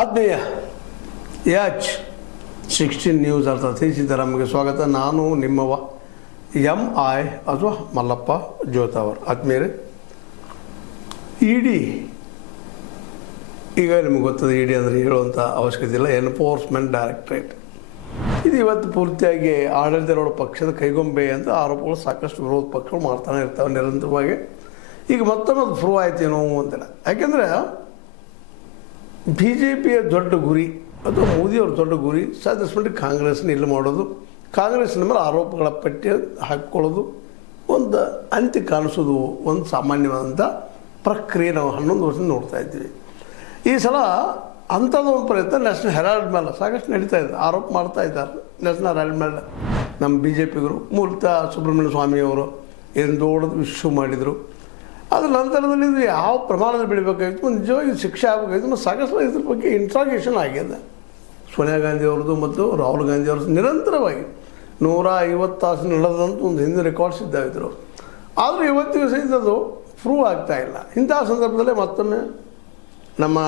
ಆತ್ಮೀಯ H16 news ಅರ್ಥಾತ್ ಸಿದ್ದರಾಮಯ್ಯಗೆ ಸ್ವಾಗತ. ನಾನು ನಿಮ್ಮವ MI ಅಥವಾ ಮಲ್ಲಪ್ಪ ಜೋತಾವರ್. ಆತ್ಮೀಯರೇ, ಇಡಿ ಈಗ ನಿಮಗೆ ಗೊತ್ತದೆ. ಇಡಿ ಅಂದರೆ ಹೇಳುವಂಥ ಅವಶ್ಯಕತೆ ಇಲ್ಲ. ಎನ್ಫೋರ್ಸ್ಮೆಂಟ್ ಡೈರೆಕ್ಟರೇಟ್ ಇದು ಇವತ್ತು ಪೂರ್ತಿಯಾಗಿ ಆಡಳಿತಾರೂಢ ಪಕ್ಷದ ಕೈಗೊಂಬೆ ಅಂತ ಆರೋಪಗಳು ಸಾಕಷ್ಟು ವಿರೋಧ ಪಕ್ಷಗಳು ಮಾಡ್ತಾನೆ ಇರ್ತಾವೆ ನಿರಂತರವಾಗಿ. ಈಗ ಮತ್ತೊಮ್ಮೆ ಅದು ಪ್ರೂವ್ ಆಯ್ತೇನೋ ಅಂತಿಲ್ಲ. ಯಾಕೆಂದರೆ BJPಯ ದೊಡ್ಡ ಗುರಿ ಅಥವಾ ಮೋದಿಯವ್ರ ದೊಡ್ಡ ಗುರಿ ಸಾಧಿಸ್ಬಿಟ್ಟು ಕಾಂಗ್ರೆಸ್ನ ಇಲ್ಲಿ ಮಾಡೋದು, ಕಾಂಗ್ರೆಸ್ನ ಮೇಲೆ ಆರೋಪಗಳ ಪಟ್ಟಿ ಹಾಕ್ಕೊಳ್ಳೋದು, ಒಂದು ಅಂತ್ಯ ಕಾಣಿಸೋದು ಒಂದು ಸಾಮಾನ್ಯವಾದಂಥ ಪ್ರಕ್ರಿಯೆ ನಾವು 11 ವರ್ಷದಿಂದ ನೋಡ್ತಾ ಇದ್ದೀವಿ. ಈ ಸಲ ಅಂಥದ್ದು ಒಂದು ಪ್ರಯತ್ನ ನ್ಯಾಷನಲ್ ಹೆರಾಲ್ಡ್ ಮೇಲೆ ಸಾಕಷ್ಟು ನಡೀತಾ ಇದೆ. ಆರೋಪ ಮಾಡ್ತಾ ಇದ್ದಾರೆ ನ್ಯಾಷನಲ್ ಹೆರಾಲ್ಡ್ ಮೇಲೆ. ನಮ್ಮ BJPಗರು ಮೂಲತಃ ಸುಬ್ರಹ್ಮಣ್ಯ ಸ್ವಾಮಿಯವರು ಏನು ದೊಡ್ಡದು ಇಶ್ಯೂ ಮಾಡಿದರು. ಅದ್ರ ನಂತರದಲ್ಲಿ ಇದು ಯಾವ ಪ್ರಮಾಣದಲ್ಲಿ ಬೆಳಿಬೇಕಾಗಿತ್ತು, ನಿಜವಾಗಿ ಶಿಕ್ಷೆ ಆಗಬೇಕಾಗಿತ್ತು. ಮತ್ತು ಸಾಕಷ್ಟು ಇದ್ರ ಬಗ್ಗೆ ಇಂಟ್ರಾಗೇಷನ್ ಆಗಿದೆ. ಸೋನಿಯಾ ಗಾಂಧಿ ಅವ್ರದ್ದು ಮತ್ತು ರಾಹುಲ್ ಗಾಂಧಿ ಅವ್ರದ್ದು ನಿರಂತರವಾಗಿ 150 ತಾಸು ನಡೆದಂತ ಒಂದು ಹಿಂದೆ ರೆಕಾರ್ಡ್ಸ್ ಇದ್ದಾವಿದ್ರು. ಆದರೆ ಇವತ್ತಿಗೂ ಸಹಿತ ಅದು ಪ್ರೂವ್ ಆಗ್ತಾಯಿಲ್ಲ. ಇಂಥ ಸಂದರ್ಭದಲ್ಲೇ ಮತ್ತೊಮ್ಮೆ ನಮ್ಮ